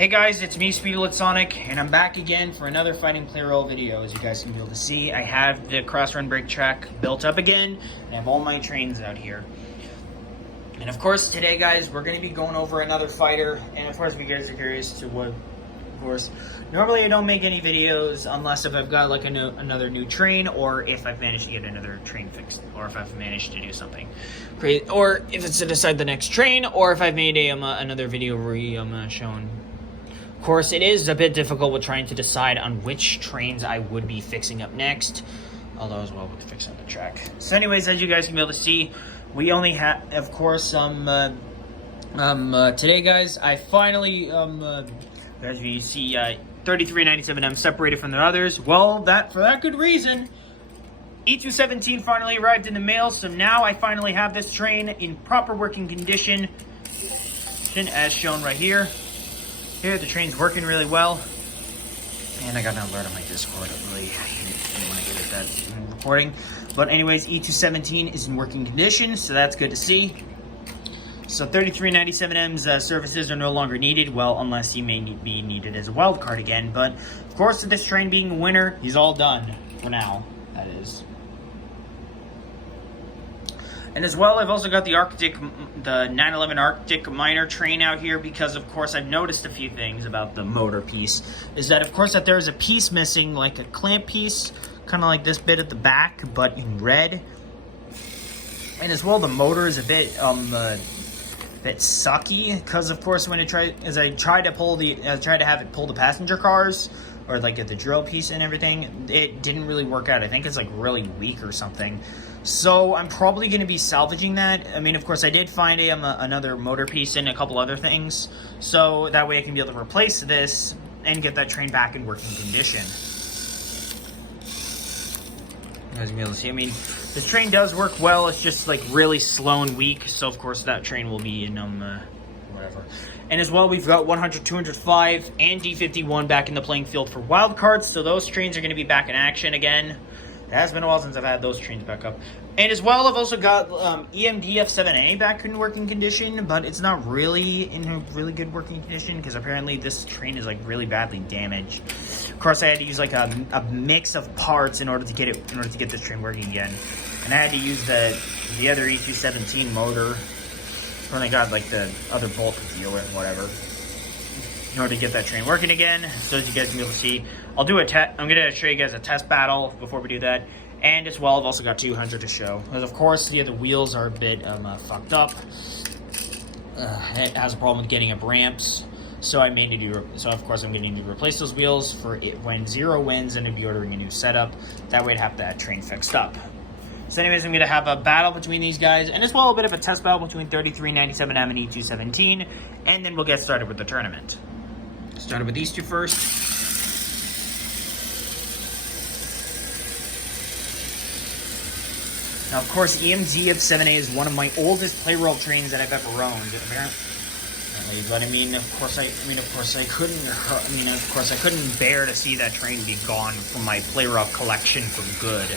Hey guys, it's me, Sonic, and I'm back again for another Fighting Plarail video. As you guys can be able to see, I have the cross-run brake track built up again, and I have all my trains out here. And of course, today guys, we're going to be going over another fighter, and of course, if you guys are curious to what, of course, normally I don't make any videos unless if I've got like another new train, or if I've managed to get another train fixed, or if I've managed to do something crazy, or if it's to decide the next train, or if I've made another video where I'm showing. Of course, it is a bit difficult with trying to decide on which trains I would be fixing up next, although as well with fixing the track. So anyways, as you guys can be able to see, we only have, of course, today guys, I finally, as you see, 3397M separated from the others. Well, for that good reason, E217 finally arrived in the mail, so now I finally have this train in proper working condition, as shown right here. Here, the train's working really well. And I got an alert on my Discord. I didn't want to get at that in recording. But anyways, E217 is in working condition, so that's good to see. So 3397M's services are no longer needed, well, unless he may be needed as a wild card again. But, of course, with this train being a winner, he's all done. For now, that is. And as well, I've also got the 911 Arctic minor train out here because, of course, I've noticed a few things about the motor piece. Is that, of course, that there is a piece missing, like a clamp piece, kind of like this bit at the back, but in red. And as well, the motor is a bit sucky because, of course, when I tried to have it pull the passenger cars, or like at the drill piece and everything, it didn't really work out. I think it's like really weak or something. So I'm probably going to be salvaging that. I mean, of course, I did find another motor piece and a couple other things. So that way I can be able to replace this and get that train back in working condition. You guys can be able to see, I mean, this train does work well. It's just like really slow and weak. So of course that train will be in whatever. And as well, we've got 100, 205, and D51 back in the playing field for wildcards. So those trains are going to be back in action again. It has been a while since I've had those trains back up. And as well, I've also got E217 back in working condition, but it's not really in a really good working condition because apparently this train is like really badly damaged. Of course, I had to use like a mix of parts in order to get this train working again. And I had to use the other E217 motor when I got like the other bolt to deal with, whatever, in order to get that train working again. So as you guys can be able to see, I'm going to show you guys a test battle before we do that. And as well, I've also got 200 to show. Because of course, the other wheels are a bit fucked up. It has a problem with getting up ramps. So of course, I'm going to need to replace those wheels for it when Zero wins, and I'll be ordering a new setup. That way I'd have that train fixed up. So anyways, I'm going to have a battle between these guys, and as well a bit of a test battle between 3397M and E217, and then we'll get started with the tournament. Started with these two first. Now, of course, E217 is one of my oldest Plarail trains that I've ever owned. Apparently, but I mean, of course, I couldn't bear to see that train be gone from my Plarail collection for good.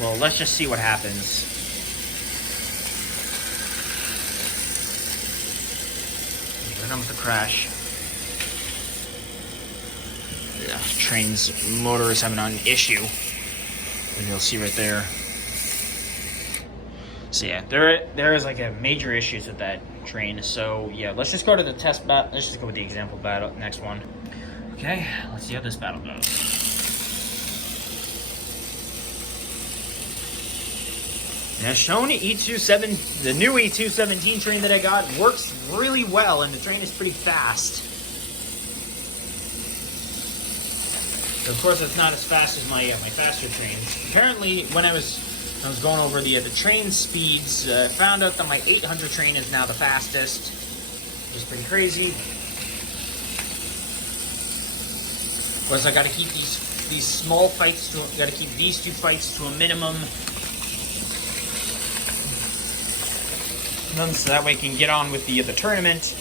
Well, let's just see what happens. Right on with the crash. Yeah, train's motor is having an issue. And you'll see right there. So yeah, there is like a major issues with that train. So yeah, let's just go to the test battle. Let's just go with the example battle, next one. Okay, let's see how this battle goes. As shown, the new E217 train that I got works really well, and the train is pretty fast. So of course, it's not as fast as my faster trains. Apparently, when I was going over the train speeds, I found out that my 800 train is now the fastest, which is pretty crazy. Of course, I got to keep these small fights got to keep these two fights to a minimum. So that way I can get on with the tournament.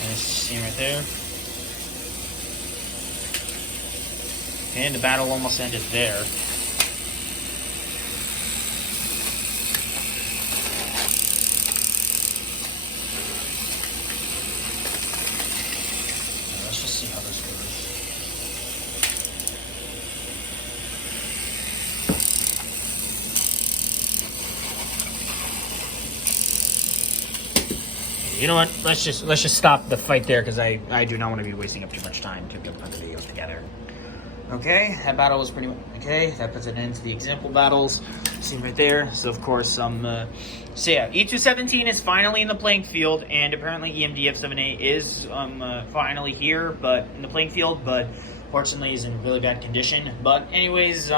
And see right there. And the battle almost ended there. You know what? Let's just stop the fight there because I do not want to be wasting up too much time to put the videos together. Okay, that battle was pretty much okay. That puts an end to the example battles. See right there. So of course so yeah, E217 is finally in the playing field, and apparently EMDF7A is finally here, but in the playing field, but fortunately is in really bad condition. But anyways,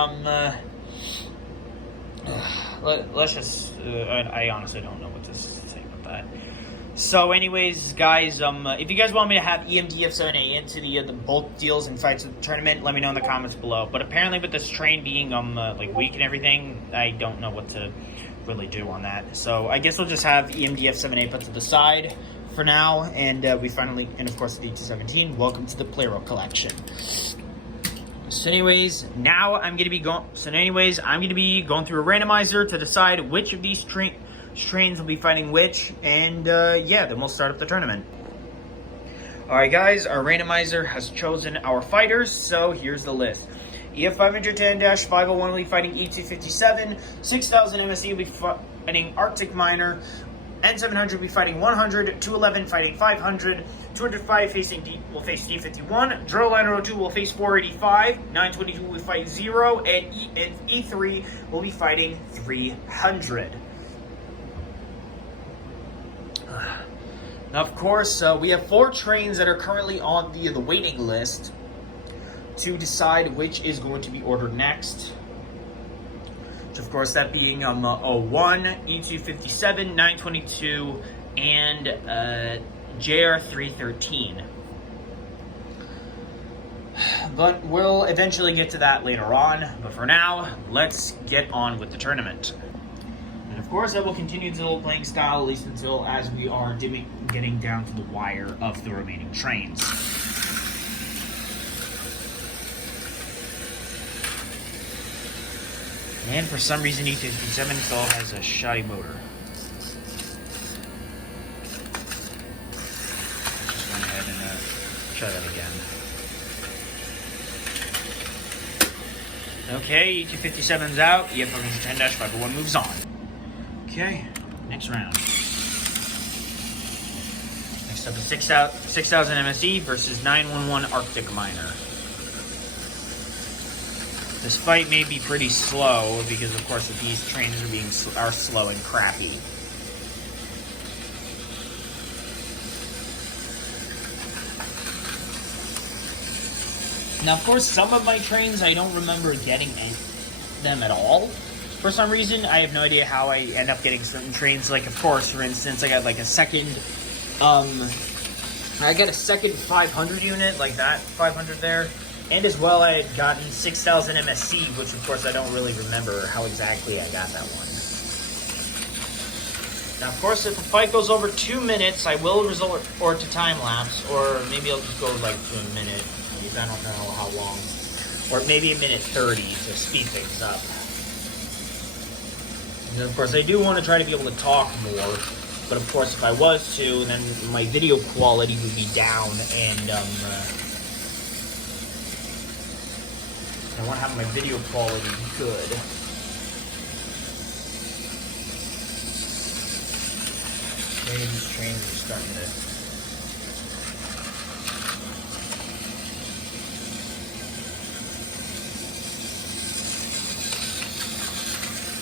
let's just I honestly don't know what to say about that. So anyways, guys, if you guys want me to have EMDF7A into the both deals and fights of the tournament, let me know in the comments below. But apparently with this train being like weak and everything, I don't know what to really do on that. So I guess we'll just have EMDF7A put to the side for now, and we finally, and of course the E217, welcome to the Plarail collection. So anyways, now I'm going to be going through a randomizer to decide which of these trains will be fighting which, and yeah, then we'll start up the tournament. Alright guys, our randomizer has chosen our fighters, so here's the list. EF510-501 will be fighting E257, 6000 MSE will be fighting Arctic Miner, N700 will be fighting 100, 211 fighting 500, 205 will face D51, Drilliner 02 will face 485, 922 will fight 0, and E3 will be fighting 300. Now, of course, we have 4 trains that are currently on the waiting list to decide which is going to be ordered next. Which, of course, that being 01, E257, 922, and JR313. But we'll eventually get to that later on. But for now, let's get on with the tournament. And of course, I will continue to the playing style, at least until as we are getting down to the wire of the remaining trains. And for some reason, E217 still has a shoddy motor. Just went ahead and try that again. Okay, E257's out. EF110-501 moves on. Okay, next round. Next up is 6000 MSE versus 911 Arctic Miner. This fight may be pretty slow because, of course, these trains are slow and crappy. Now, of course, some of my trains I don't remember getting them at all. For some reason, I have no idea how I end up getting certain trains. Like, of course, for instance, I got like a second, I got a second 500 unit, like that 500 there. And as well, I had gotten 6000 MSC, which of course I don't really remember how exactly I got that one. Now, of course, if the fight goes over 2 minutes, I will resort to time lapse, or maybe I'll just go like to a minute, because I don't know how long, or maybe a minute 30 to speed things up. And of course, I do want to try to be able to talk more, but of course, if I was to, then my video quality would be down, and I want to have my video quality good. Maybe these trains are starting to...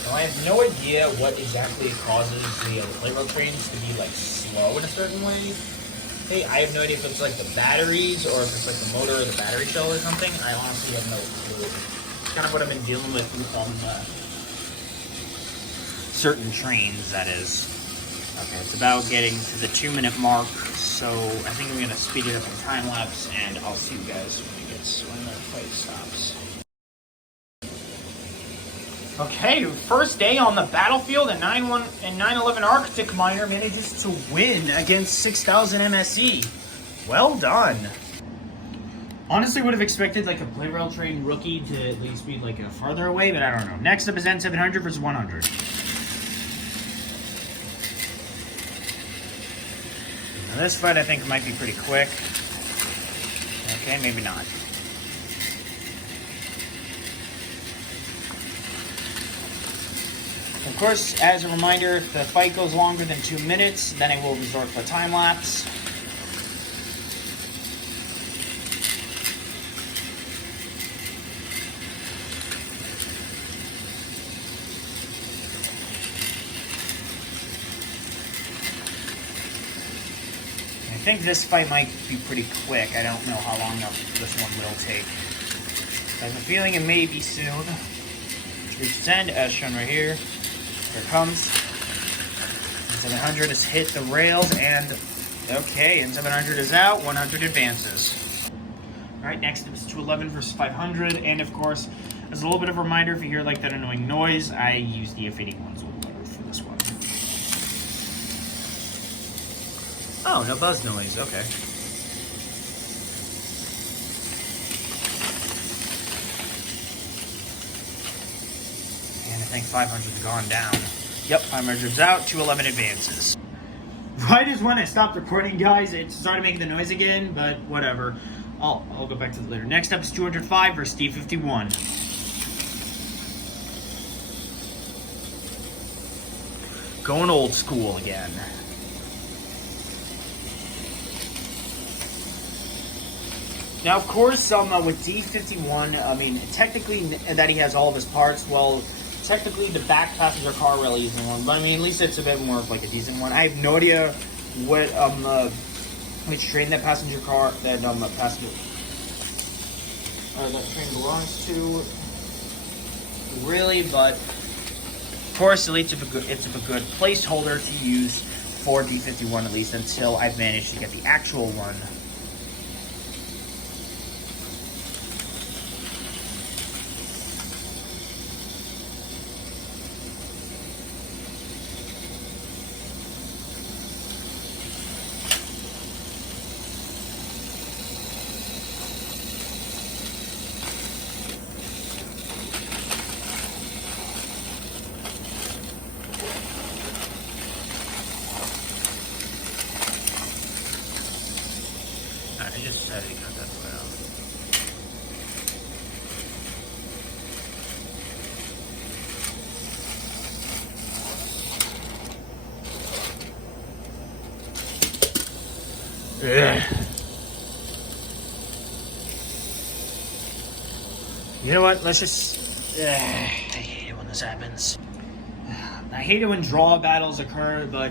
Now, I have no idea what exactly causes the Plarail trains to be like slow in a certain way. Hey, I have no idea if it's like the batteries or if it's like the motor or the battery cell or something. I honestly have no clue. It's kind of what I've been dealing with on certain trains, that is. Okay, it's about getting to the 2 minute mark, so I think I'm going to speed it up in time lapse, and I'll see you guys when the fight stops. Okay, first day on the battlefield, and 911 Arctic Miner manages to win against 6000 MSE. Well done. Honestly, would have expected like a Plarail train rookie to at least be like farther away, but I don't know. Next up is N700 versus 100. Now this fight I think might be pretty quick. Okay, maybe not. Of course, as a reminder, if the fight goes longer than 2 minutes, then I will resort to a time lapse. I think this fight might be pretty quick. I don't know how long this one will take. I have a feeling it may be soon. Reach send, as shown right here. Here it comes. 700 has hit the rails, and okay, and 700 is out. 100 advances. All right, next it's 211 versus 500, and of course, as a little bit of a reminder, if you hear like that annoying noise, I use the F81's little lever for this one. Oh, no buzz noise. Okay. And I think 500's gone down. Yep, 500's out. 211 advances. Right as when I stopped recording, guys, it started making the noise again, but whatever. I'll go back to it later. Next up is 205 versus D51. Going old school again. Now, of course, with D51, I mean, technically that he has all of his parts, well, technically the back passenger car really isn't one, but I mean, at least it's a bit more of like a decent one. I have no idea what, which train that passenger car, that that train belongs to, really, but of course, at least it's a good placeholder to use for D51, at least until I've managed to get the actual one. I just said he cut that part out. You know what? Let's just. I hate it when this happens. I hate it when draw battles occur, but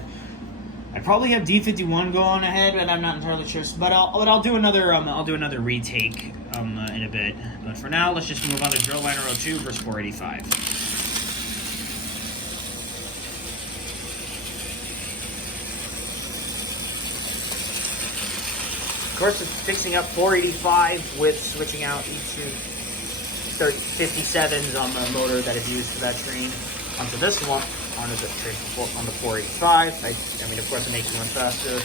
I probably have D51 going ahead, but I'm not entirely sure. But I'll do another retake in a bit. But for now, let's just move on to Drill Liner 02 versus 485. Of course, it's fixing up 485 with switching out E217's on the motor that is used for that train onto this one, onto the train on the 485. I mean, of course, it makes it run faster.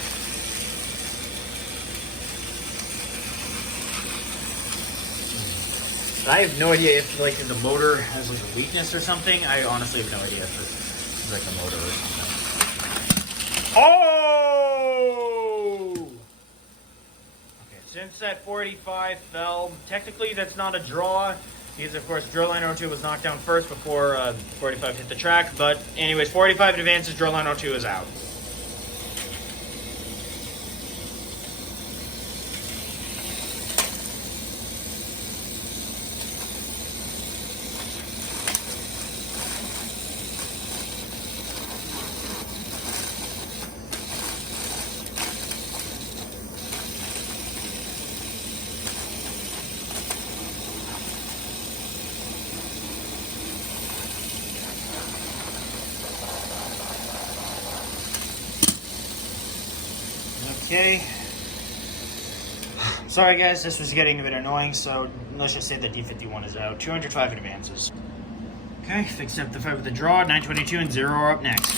I have no idea if like the motor has like a weakness or something. I honestly have no idea if it's like a motor or something. Oh! Okay, since that 485 fell, technically that's not a draw. Because, of course, Drill Line 02 was knocked down first before 485 hit the track. But, anyways, 485 advances, Drill Line 02 is out. Okay. Sorry guys, this was getting a bit annoying, so let's just say that D51 is out. 205 advances. Okay, fixed up the fight with the draw. 922 and 0 are up next.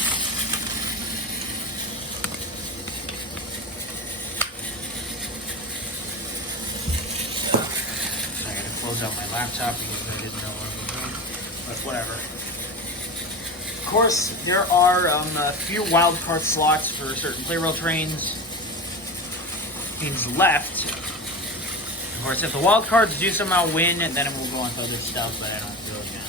I gotta close out my laptop because I didn't know what I was doing, but whatever. Of course, there are a few wildcard slots for certain Plarail trains. Teams left. Of course, if the wild cards do somehow win, then we'll go on to other stuff, but I don't really know.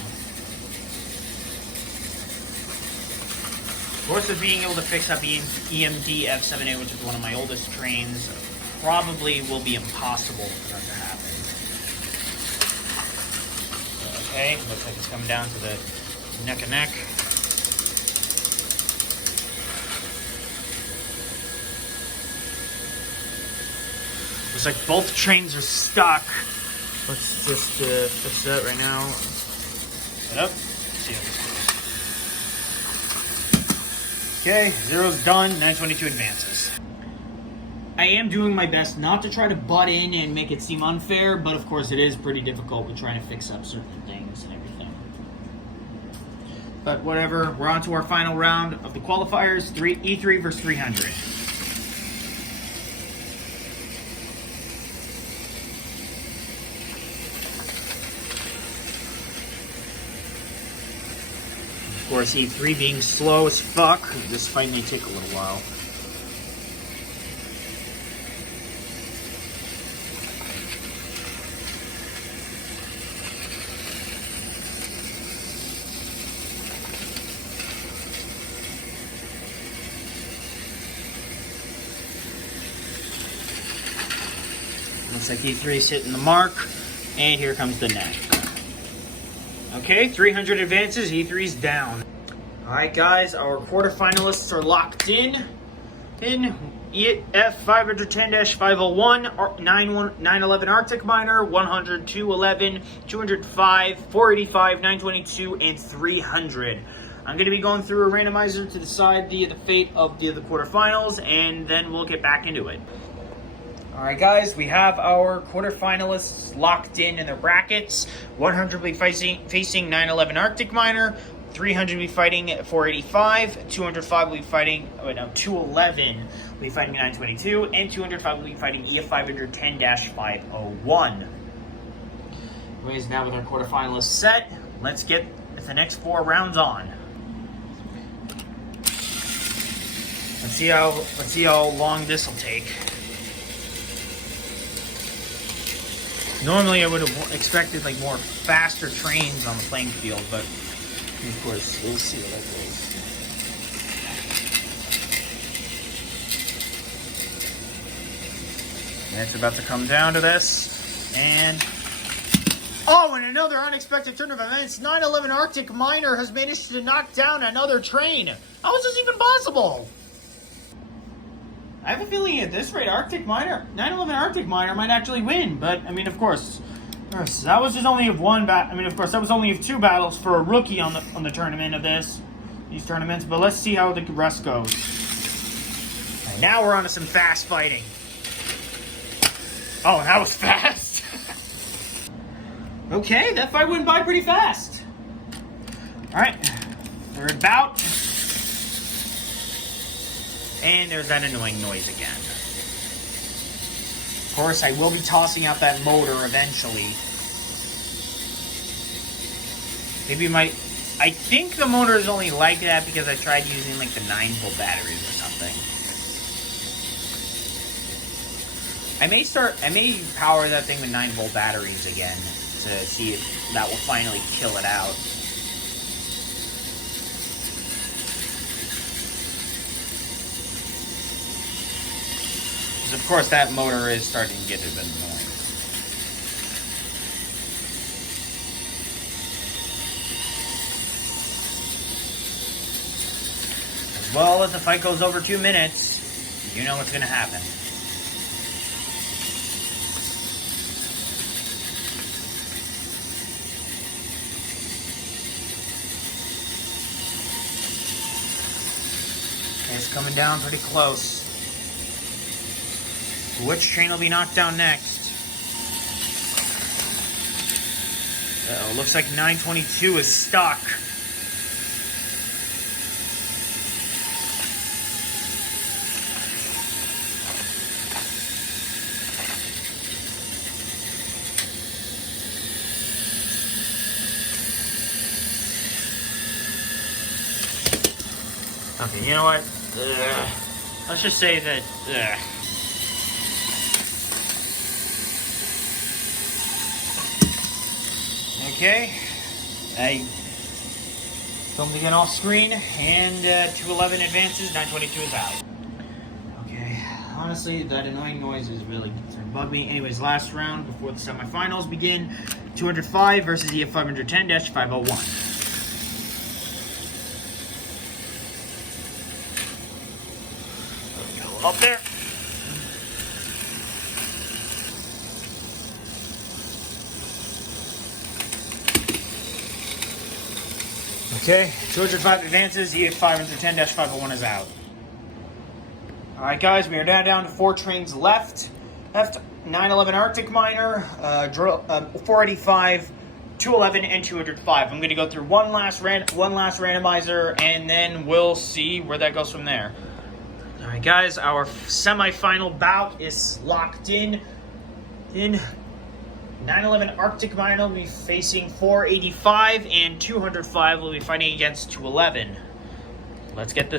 course, with being able to fix up EMD F7A, which is one of my oldest trains, probably will be impossible for that to happen. Okay, looks like it's coming down to the neck and neck. Looks like both trains are stuck. Let's just fix that right now. Set up. See how this goes. Okay, 0's done. 922 advances. I am doing my best not to try to butt in and make it seem unfair, but of course it is pretty difficult with trying to fix up certain things and everything. But whatever, we're on to our final round of the qualifiers, E3 versus 300. Of course, E3 being slow as fuck, this fight may take a little while. Looks like E3's hitting the mark, and here comes the neck. Okay, 300 advances, E3's down. Alright guys, our quarterfinalists are locked in. F 510-501, 911 Arctic Miner, 100, 211, 205, 485, 922, and 300. I'm going to be going through a randomizer to decide the fate of the quarterfinals, and then we'll get back into it. Alright guys, we have our quarterfinalists locked in their brackets. 100 will be facing 911 Arctic Miner, 300 will be fighting 485, 205 will be fighting, 211 will be fighting 922, and 205 will be fighting EF 510-501. Anyways, now with our quarterfinalists set, let's get the next 4 rounds on. Let's see how long this will take. Normally I would have expected like more faster trains on the playing field, but of course we'll see how that goes. And it's about to come down to this, and oh, and another unexpected turn of events. 911 Arctic Miner has managed to knock down another train. How is this even possible? I have a feeling at this rate, 911 Arctic Miner might actually win. But, I mean, of course, that was just only of one battle. I mean, of course, that was only of 2 battles for a rookie on the tournament of these tournaments. But let's see how the rest goes. And now we're on to some fast fighting. Oh, that was fast. Okay, that fight went by pretty fast. All right, third bout. And there's that annoying noise again. Of course, I will be tossing out that motor eventually. I think the motor is only like that because I tried using like the 9-volt batteries or something. I may power that thing with 9-volt batteries again to see if that will finally kill it out. Of course, that motor is starting to get a bit annoying. As well as the fight goes over 2 minutes, you know what's going to happen. It's coming down pretty close. Which train will be knocked down next? Uh-oh, looks like 922 is stuck. Okay, you know what? Let's just say that... Okay, Filmed again off screen, and 211 advances, 922 is out. Okay, honestly, that annoying noise is really starting to bug me. Anyways, last round before the semifinals begin, 205 versus E217-501. Up there. Okay, 205 advances, E510-501 is out. Alright guys, we are now down to 4 trains left. 911 Arctic Miner, 485, 211, and 205. I'm going to go through one last randomizer, and then we'll see where that goes from there. Alright guys, our semi-final bout is locked in. 911 Arctic Miner will be facing 485, and 205 will be fighting against 211. Let's get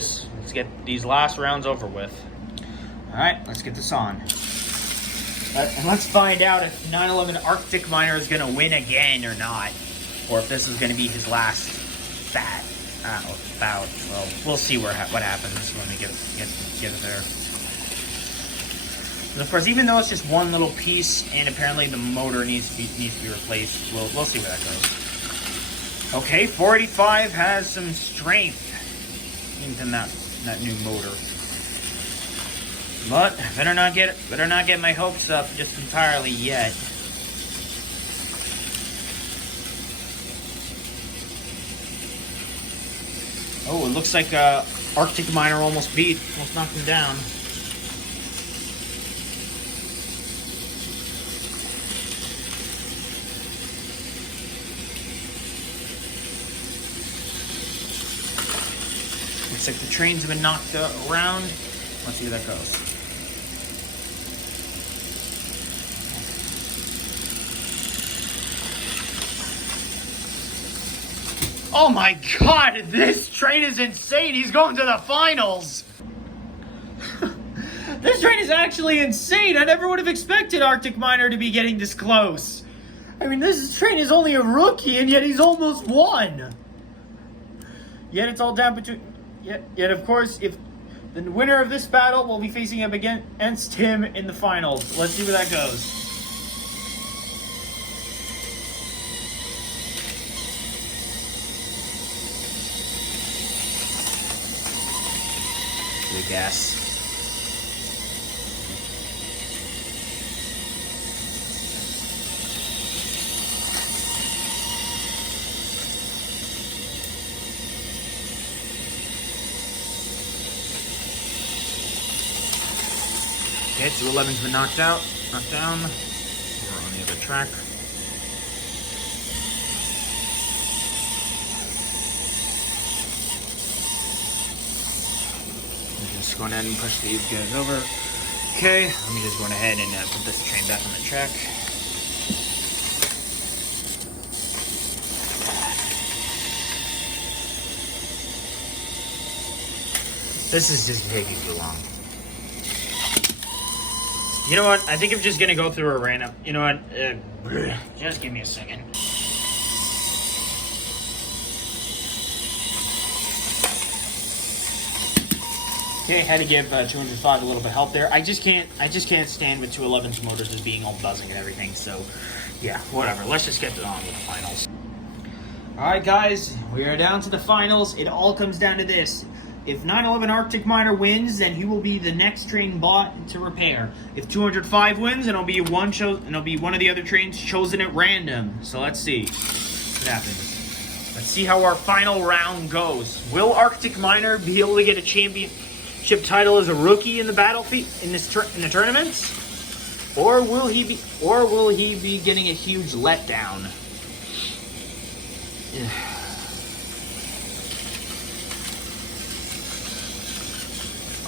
these last rounds over with. Alright, let's get this on. And let's find out if 911 Arctic Miner is going to win again or not. Or if this is going to be his last bout. Well, we'll see what happens when we get there. And of course, even though it's just one little piece, and apparently the motor needs to be replaced, we'll see where that goes. Okay, 485 has some strength into that new motor, but better not get my hopes up just entirely yet. Oh, it looks like Arctic Miner almost knocked him down. Looks like the trains have been knocked around. Let's see where that goes. Oh my god, this train is insane. He's going to the finals. This train is actually insane. I never would have expected Arctic Miner to be getting this close. I mean, this train is only a rookie, and yet he's almost won. Yet it's all down between... Yet of course, if the winner of this battle will be facing up against him in the finals. Let's see where that goes. Good guess. Okay, 211's been knocked down. We're on the other track. I'm just going ahead and push these guys over. Okay, let me just go ahead and put this train back on the track. This is just taking too long. You know what? I think I'm just going to go through a random... You know what? Just give me a second. Okay, had to give 205 a little bit of help there. I just can't stand with 211's motors just being all buzzing and everything. So, yeah, whatever. Let's just get on with the finals. Alright, guys. We are down to the finals. It all comes down to this. If 911 Arctic Miner wins, then he will be the next train bought to repair. If 205 wins, then it'll be one of the other trains chosen at random. So let's see what happens. Let's see how our final round goes. Will Arctic Miner be able to get a championship title as a rookie in the battlefield in the tournament, or will he be getting a huge letdown?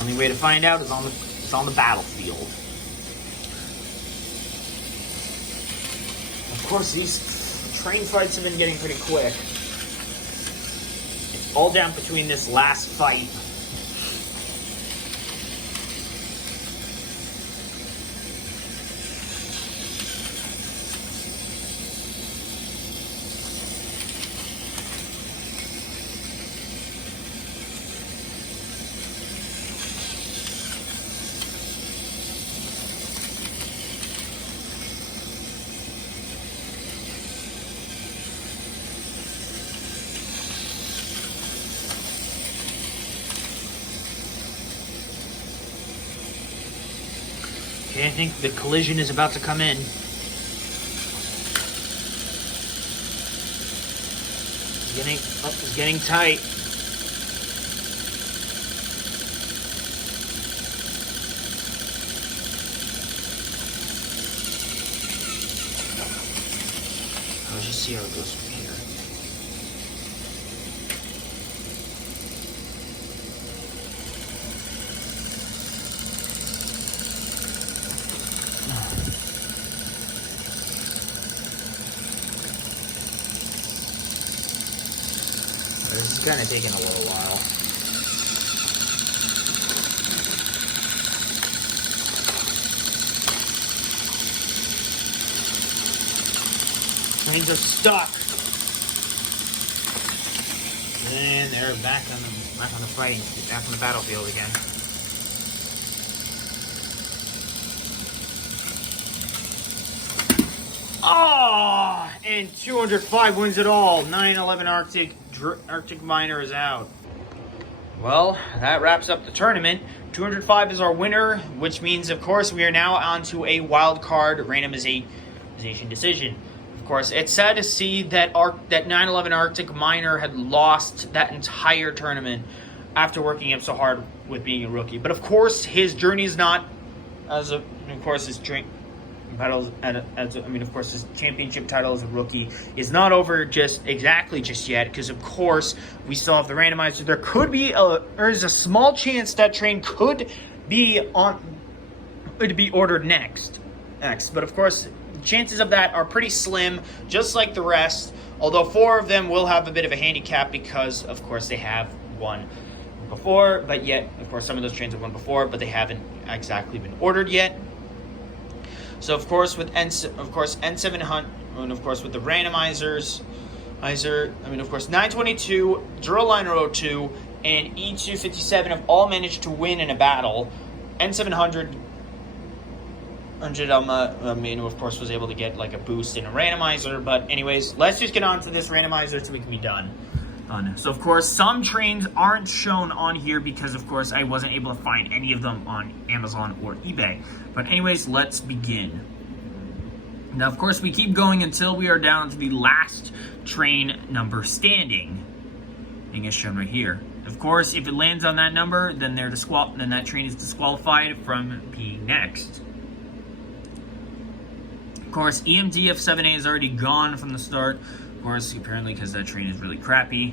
Only way to find out is on the battlefield. Of course, these train fights have been getting pretty quick. It's all down between this last fight. Okay, I think the collision is about to come in. It's getting tight. Let's just see how it goes from here. This is kind of taking a little while. Things are stuck. And they're back on the fighting, back on the battlefield again. Oh, and 205 wins it all. 911 Arctic Miner is out. Well, that wraps up the tournament. 205 is our winner, which means, of course, we are now on to a wild card randomization decision. Of course, it's sad to see that 911 Arctic Miner had lost that entire tournament after working up so hard with being a rookie. But of course, his journey is not, his championship title as a rookie is not over just yet, because of course we still have the randomizer. There's a small chance that train could be ordered next, but of course chances of that are pretty slim, just like the rest, although 4 of them will have a bit of a handicap because of course they have won before, but yet of course some of those trains have won before, but they haven't exactly been ordered yet. So of course with N700, and of course with the randomizers, of course 922, Duraliner 02, and E217 have all managed to win in a battle. N700, of course was able to get like a boost in a randomizer. But anyways, let's just get on to this randomizer so we can be done. So of course some trains aren't shown on here because of course I wasn't able to find any of them on Amazon or eBay. But anyways, let's begin. Now of course we keep going until we are down to the last train number standing. Thing is shown right here. Of course, if it lands on that number, then then that train is disqualified from being next. Of course, EMDF7A is already gone from the start. Of course, apparently because that train is really crappy.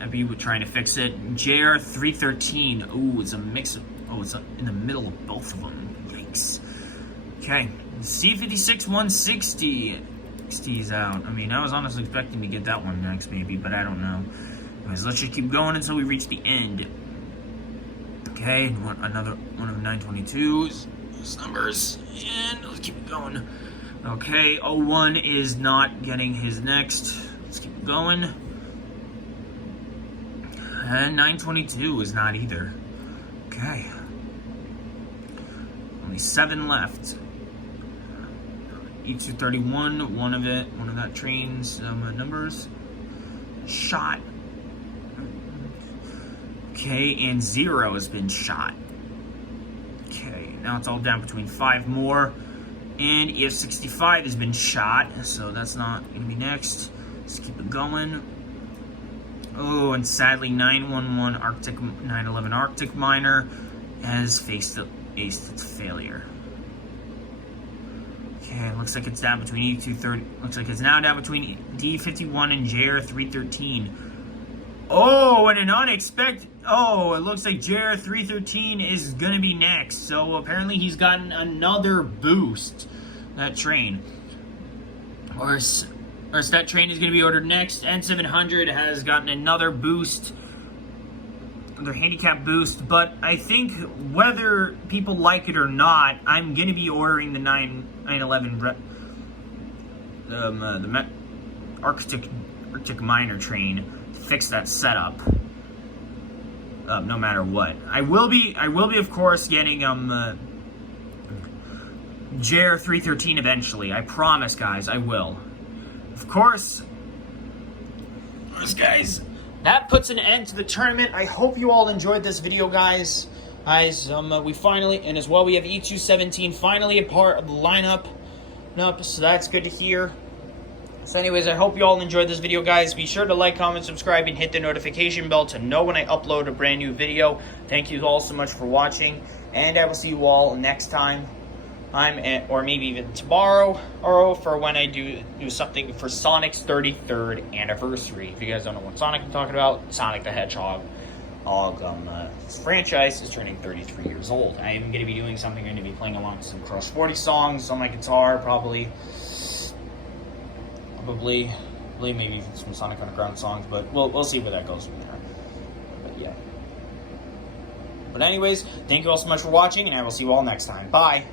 I'd be trying to fix it. JR313. Ooh, it's a mix of... Oh, it's in the middle of both of them. Yikes. Okay. C56-160. 60 is out. I mean, I was honestly expecting to get that one next, maybe, but I don't know. Anyways, let's just keep going until we reach the end. Okay, another one of 922's numbers. And let's keep it going. Okay, 01 is not getting his next. Let's keep going. And 922 is not either. Okay. Only 7 left. E231, one of that train's numbers. Shot. Okay, and 0 has been shot. Okay, now it's all down between 5 more. And EF65 has been shot, so that's not going to be next. Let's keep it going. Oh, and sadly, 911 Arctic Miner has aced its failure. Okay, looks like it's down between E230. Looks like it's now down between D51 and JR313. Oh, and an unexpected... Oh, it looks like JR313 is going to be next. So apparently he's gotten another boost, that train. Or that train is going to be ordered next. N700 has gotten another boost, another handicap boost. But I think whether people like it or not, I'm going to be ordering the 911 the Arctic Miner train to fix that setup. No matter what, I will be of course getting JR313 eventually. I promise, guys, I will. Of course, guys, that puts an end to the tournament. I hope you all enjoyed this video, guys. Guys, we finally, and as well, we have E217 finally a part of the lineup. So that's good to hear. So anyways, I hope you all enjoyed this video, guys. Be sure to like, comment, subscribe, and hit the notification bell to know when I upload a brand new video. Thank you all so much for watching, and I will see you all next time. Or maybe even tomorrow, or for when I do something for Sonic's 33rd anniversary. If you guys don't know what Sonic I'm talking about, Sonic the Hedgehog. This franchise is turning 33 years old. I am going to be doing something. I'm going to be playing along some Cross 40 songs on my guitar, probably maybe even some Sonic Underground songs, but we'll see where that goes from there. But yeah. But anyways, thank you all so much for watching, and I will see you all next time. Bye.